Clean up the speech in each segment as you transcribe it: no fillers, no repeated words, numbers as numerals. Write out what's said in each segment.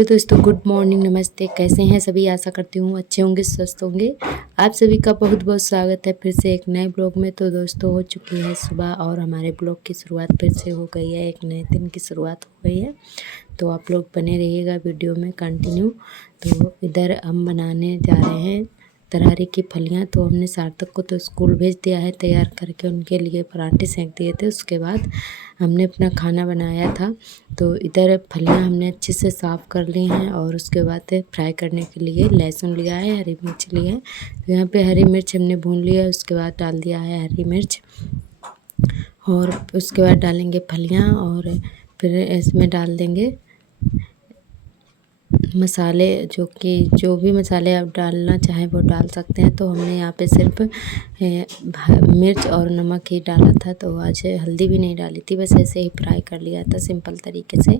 Hello दोस्तों, good morning, नमस्ते। कैसे हैं सभी? आशा करती हूँ अच्छे होंगे, स्वस्थ होंगे। आप सभी का बहुत बहुत स्वागत है फिर से एक नए ब्लॉग में। तो दोस्तों, हो चुकी है सुबह और हमारे ब्लॉग की शुरुआत फिर से हो गई है, एक नए दिन की शुरुआत हो गई है। तो आप लोग बने रहिएगा वीडियो में कंटिन्यू। तो इधर हम बनाने जा रहे हैं तरारी की फलियाँ। तो हमने सार्थक को तो स्कूल भेज दिया है तैयार करके, उनके लिए पराठे सेंक दिए थे। उसके बाद हमने अपना खाना बनाया था। तो इधर फलियाँ हमने अच्छे से साफ़ कर ली हैं और उसके बाद फ्राई करने के लिए लहसुन लिया है, हरी मिर्च लिया है। तो यहाँ पे हरी मिर्च हमने भून लिया है, उसके बाद डाल दिया है हरी मिर्च और उसके बाद डालेंगे फलियाँ और फिर इसमें डाल देंगे मसाले, जो भी मसाले आप डालना चाहें वो डाल सकते हैं। तो हमने यहाँ पे सिर्फ मिर्च और नमक ही डाला था। तो आज हल्दी भी नहीं डाली थी, बस ऐसे ही फ्राई कर लिया था सिंपल तरीके से।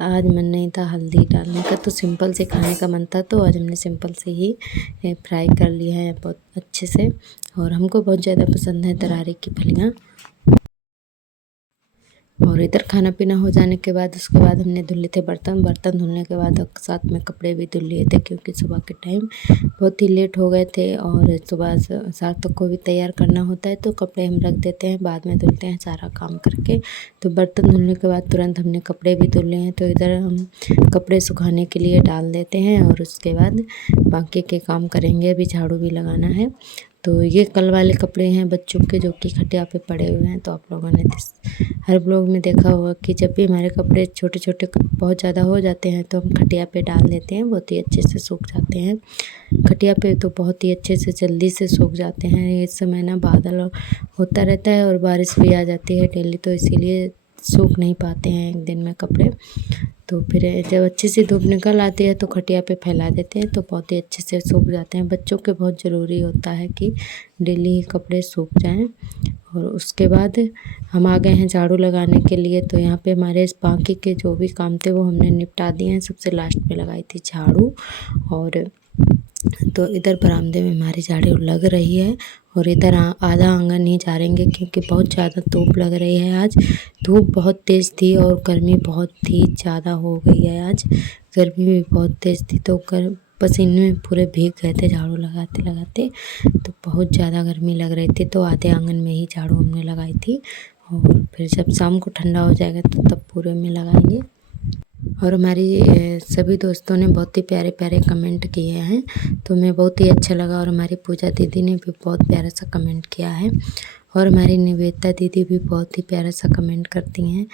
आज मन नहीं था हल्दी डालने का, तो सिंपल से खाने का मन था, तो आज हमने सिंपल से ही फ्राई कर लिया है बहुत अच्छे से। और हमको बहुत ज़्यादा पसंद है तरारी की फलियाँ। और इधर खाना पीना हो जाने के बाद उसके बाद हमने धुल लिए थे बर्तन धुलने के बाद साथ में कपड़े भी धुल लिए थे, क्योंकि सुबह के टाइम बहुत ही लेट हो गए थे और सुबह सार्थक को भी तैयार करना होता है। तो कपड़े हम रख देते हैं, बाद में धुलते हैं सारा काम करके। तो बर्तन धुलने के बाद तुरंत हमने कपड़े भी धुल लिए हैं। तो इधर हम कपड़े सुखाने के लिए डाल देते हैं और उसके बाद बाकी के काम करेंगे। अभी झाड़ू भी लगाना है। तो ये कल वाले कपड़े हैं बच्चों के, जो कि खटिया पे पड़े हुए हैं। तो आप लोगों ने हर ब्लॉग में देखा होगा कि जब भी हमारे कपड़े छोटे छोटे बहुत ज़्यादा हो जाते हैं तो हम खटिया पे डाल देते हैं, बहुत ही अच्छे से सूख जाते हैं। खटिया पे तो बहुत ही अच्छे से जल्दी से सूख जाते हैं। इस समय ना बादल होता रहता है और बारिश भी आ जाती है डेली, तो इसीलिए सूख नहीं पाते हैं एक दिन में कपड़े। तो फिर जब अच्छे से धूप निकल आती है तो खटिया पे फैला देते हैं, तो बहुत ही अच्छे से सूख जाते हैं। बच्चों के बहुत ज़रूरी होता है कि डेली ही कपड़े सूख जाएं। और उसके बाद हम आ गए हैं झाड़ू लगाने के लिए। तो यहाँ पे हमारे बाकी के जो भी काम थे वो हमने निपटा दिए हैं। सबसे लास्ट में लगाई थी झाड़ू। और तो इधर बरामदे में हमारी झाड़ू लग रही है और इधर आधा आंगन ही झाड़ेंगे, क्योंकि बहुत ज़्यादा धूप लग रही है। आज धूप बहुत तेज़ थी और गर्मी बहुत ही ज़्यादा हो गई है। आज गर्मी भी बहुत तेज़ थी, तो पसीने में पूरे भीग गए थे झाड़ू लगाते लगाते। तो बहुत ज़्यादा गर्मी लग रही थी, तो आधे आंगन में ही झाड़ू हमने लगाई थी। और फिर जब शाम को ठंडा हो जाएगा तो तब पूरे में लगाएंगे। और हमारी सभी दोस्तों ने बहुत ही प्यारे प्यारे कमेंट किए हैं, तो मैं बहुत ही अच्छा लगा। और हमारी पूजा दीदी ने भी बहुत प्यारा सा कमेंट किया है और हमारी निवेदिता दीदी भी बहुत ही प्यारा सा कमेंट करती हैं।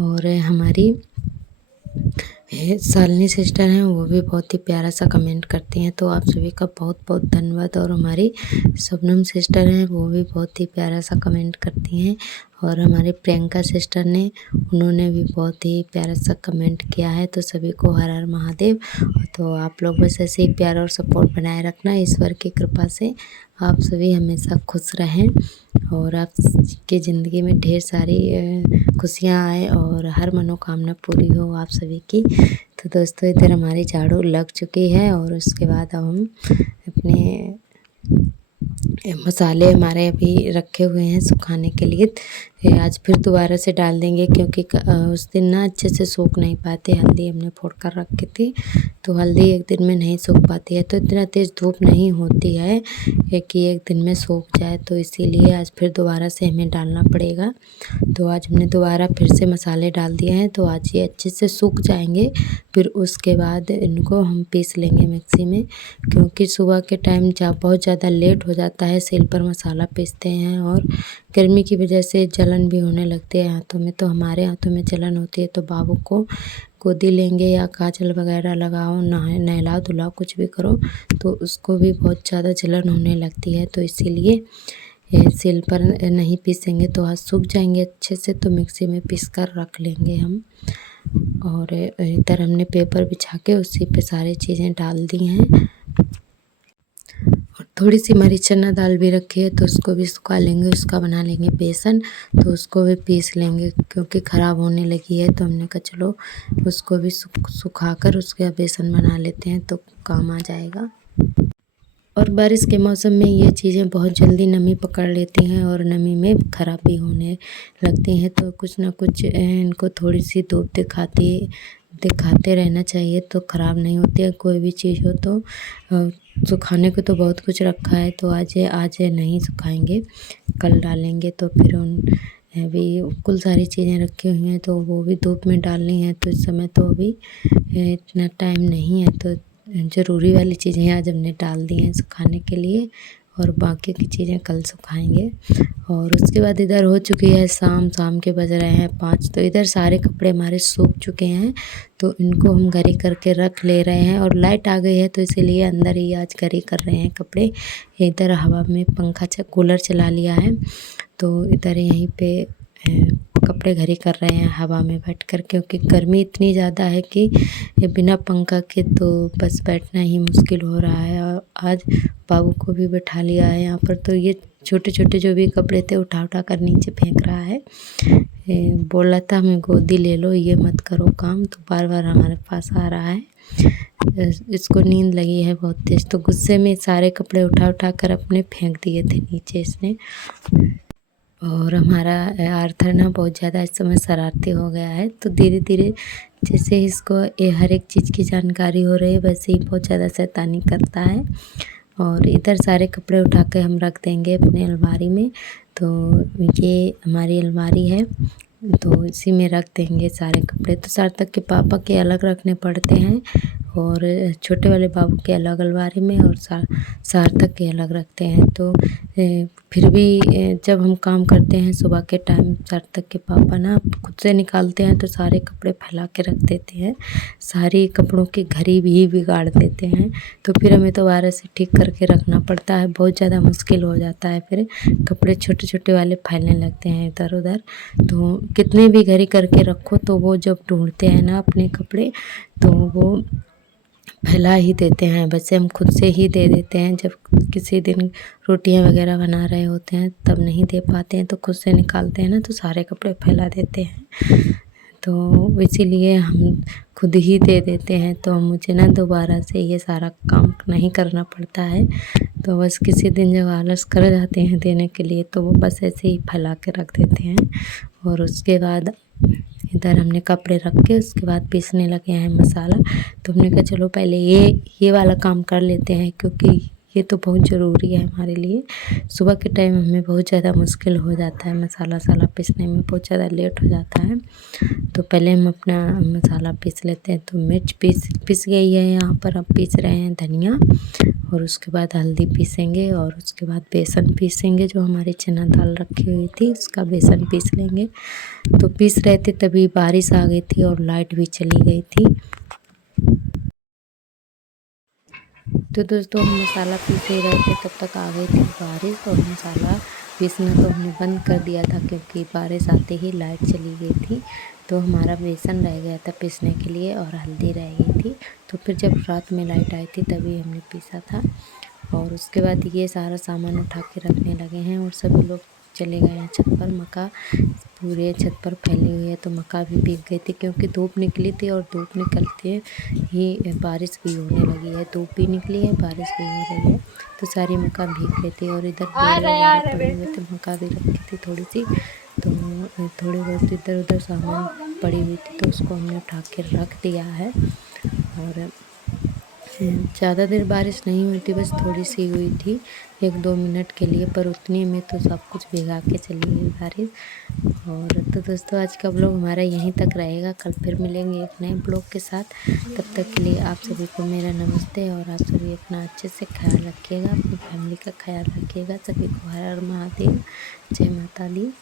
और हमारी शालिनी सिस्टर हैं, वो भी बहुत ही प्यारा सा कमेंट करती हैं। तो आप सभी का बहुत बहुत धन्यवाद। और हमारी शबनम सिस्टर हैं, वो भी बहुत ही प्यारा सा कमेंट करती हैं। और हमारी प्रियंका सिस्टर ने, उन्होंने भी बहुत ही प्यारा सा कमेंट किया है। तो सभी को हर हर महादेव। तो आप लोग बस ऐसे ही प्यार और सपोर्ट बनाए रखना, ईश्वर की कृपा से आप सभी हमेशा खुश रहें और आपकी ज़िंदगी में ढेर सारी खुशियाँ आए और हर मनोकामना पूरी हो आप सभी की। तो दोस्तों, इधर हमारी झाड़ू लग चुकी है और उसके बाद अब हम अपने मसाले हमारे अभी रखे हुए हैं सुखाने के लिए। आज फिर दोबारा से डाल देंगे, क्योंकि उस दिन ना अच्छे से सूख नहीं पाते। हल्दी हमने फोड़ कर रखी थी, तो हल्दी एक दिन में नहीं सूख पाती है। तो इतना तेज़ धूप नहीं होती है कि एक दिन में सूख जाए, तो इसीलिए आज फिर दोबारा से हमें डालना पड़ेगा। तो आज हमने दोबारा फिर से मसाले डाल दिए हैं, तो आज ये अच्छे से सूख जाएंगे। फिर उसके बाद इनको हम पीस लेंगे मिक्सी में, क्योंकि सुबह के टाइम बहुत ज़्यादा लेट हो जाता है, सिल पर मसाला पीसते हैं। और गर्मी की वजह से जलन भी होने लगती है हाथों में। तो हमारे हाथों में जलन होती है, तो बाबू को गोदी लेंगे या काजल वगैरह लगाओ, नहलाओ धुलाओ, कुछ भी करो, तो उसको भी बहुत ज़्यादा जलन होने लगती है। तो इसीलिए सिल पर नहीं पीसेंगे तो हाथ सूख जाएंगे अच्छे से। तो मिक्सी में पीस कर रख लेंगे हम। और इधर हमने पेपर बिछा के उसी पे सारी चीज़ें डाल दी हैं। और थोड़ी सी हमारी चना दाल भी रखी है, तो उसको भी सुखा लेंगे, उसका बना लेंगे बेसन। तो उसको भी पीस लेंगे, क्योंकि ख़राब होने लगी है। तो हमने कहा चलो उसको भी सुखा कर उसका बेसन बना लेते हैं, तो काम आ जाएगा। और बारिश के मौसम में ये चीज़ें बहुत जल्दी नमी पकड़ लेती हैं और नमी में ख़राब भी होने लगती हैं। तो कुछ ना कुछ इनको थोड़ी सी धूप दिखाती दिखाते रहना चाहिए तो ख़राब नहीं होती है कोई भी चीज़ हो तो। सुखाने को तो बहुत कुछ रखा है तो आज नहीं सुखाएंगे, कल डालेंगे। तो फिर अभी कुल सारी चीज़ें रखी हुई हैं तो वो भी धूप में डालनी है, तो इस समय तो अभी इतना टाइम नहीं है, तो ज़रूरी वाली चीज़ें आज हमने डाल दी हैं सुखाने के लिए और बाकी की चीज़ें कल सुखाएंगे। और उसके बाद इधर हो चुकी है शाम के बज रहे हैं 5, तो इधर सारे कपड़े हमारे सूख चुके हैं, तो इनको हम घड़ी करके रख ले रहे हैं। और लाइट आ गई है तो इसीलिए अंदर ही आज घड़ी कर रहे हैं कपड़े। इधर हवा में कूलर चला लिया है, तो इधर यहीं पे कपड़े घड़ी कर रहे हैं हवा में बैठकर, क्योंकि गर्मी इतनी ज़्यादा है कि ये बिना पंखा के तो बस बैठना ही मुश्किल हो रहा है। और आज बाबू को भी बैठा लिया है यहाँ पर, तो ये छोटे छोटे जो भी कपड़े थे उठा उठा कर नीचे फेंक रहा है। बोल रहा था हमें गोदी ले लो, ये मत करो काम, तो बार बार हमारे पास आ रहा है। इसको नींद लगी है बहुत तेज़, तो गुस्से में सारे कपड़े उठा उठा कर अपने फेंक दिए थे नीचे इसने। और हमारा आर्थर ना बहुत ज़्यादा इस समय शरारती हो गया है, तो धीरे धीरे जैसे इसको हर एक चीज़ की जानकारी हो रही है वैसे ही बहुत ज़्यादा शैतानी करता है। और इधर सारे कपड़े उठा के हम रख देंगे अपने अलमारी में, तो ये हमारी अलमारी है तो इसी में रख देंगे सारे कपड़े। तो सार्थक के पापा के अलग रखने पड़ते हैं और छोटे वाले बाबू के अलग अलमारी में, और सार्थक के अलग रखते हैं। तो फिर भी जब हम काम करते हैं सुबह के टाइम सार्थक के पापा ना खुद से निकालते हैं तो सारे कपड़े फैला के रख देते हैं, सारी कपड़ों की घड़ी भी बिगाड़ देते हैं। तो फिर हमें दोबारा से ठीक करके रखना पड़ता है, बहुत ज़्यादा मुश्किल हो जाता है। फिर कपड़े छोटे छोटे वाले फैलने लगते हैं इधर उधर, तो कितने भी घड़ी करके रखो तो वो जब ढूंढते हैं ना अपने कपड़े तो वो फैला ही देते हैं। वैसे हम खुद से ही दे देते हैं, जब किसी दिन रोटियां वगैरह बना रहे होते हैं तब नहीं दे पाते हैं तो खुद से निकालते हैं ना, तो सारे कपड़े फैला देते हैं। तो इसीलिए हम खुद ही दे देते हैं, तो मुझे ना दोबारा से ये सारा काम नहीं करना पड़ता है। तो बस किसी दिन जब आलस कर जाते हैं देने के लिए तो वो बस ऐसे ही फैला के रख देते हैं। और उसके बाद इधर हमने कपड़े रख के उसके बाद पीसने लगे हैं मसाला। तो हमने कहा चलो पहले ये वाला काम कर लेते हैं, क्योंकि ये तो बहुत ज़रूरी है हमारे लिए। सुबह के टाइम हमें बहुत ज़्यादा मुश्किल हो जाता है, मसाला पीसने में बहुत ज़्यादा लेट हो जाता है। तो पहले हम अपना मसाला पीस लेते हैं। तो मिर्च पीस गई है यहाँ पर, अब पीस रहे हैं धनिया, और उसके बाद हल्दी पीसेंगे, और उसके बाद बेसन पीसेंगे, जो हमारी चना दाल रखी हुई थी उसका बेसन पीस लेंगे। तो पीस रहे थे तभी बारिश आ गई थी और लाइट भी चली गई थी। तो दोस्तों हम मसाला पीस ही रहे थे तब तक आ गई थी बारिश, और मसाला पीसना तो हमने बंद कर दिया था क्योंकि बारिश आते ही लाइट चली गई थी। तो हमारा बेसन रह गया था पीसने के लिए और हल्दी रह गई थी। तो फिर जब रात में लाइट आई थी तभी हमने पीसा था। और उसके बाद ये सारा सामान उठा के रखने लगे हैं और सभी लोग चले गए हैं छत पर। मक्का पूरे छत पर फैली हुई है, तो मक्का भी भीग गई थी क्योंकि धूप निकली थी, और धूप निकलते ही बारिश भी होने लगी है। धूप भी निकली है, बारिश भी हो रही है, तो सारी मक्का भीग गई थी। और इधर पड़े हुए थे, मक्का भी रखी थी थोड़ी सी, तो थोड़ी बहुत इधर उधर सामान पड़ी हुई थी तो उसको हमने उठा के रख दिया है। और ज़्यादा देर बारिश नहीं हुई थी, बस थोड़ी सी हुई थी 1-2 मिनट के लिए, पर उतने में तो सब कुछ भिगा के चली गई बारिश। और तो दोस्तों आज का ब्लॉग हमारा यहीं तक रहेगा, कल फिर मिलेंगे एक नए ब्लॉग के साथ। तब तक के लिए आप सभी को मेरा नमस्ते, और आप सभी अपना अच्छे से ख्याल रखिएगा, अपनी फैमिली का ख्याल रखिएगा। सभी को हर हर महादेव, जय माता दी।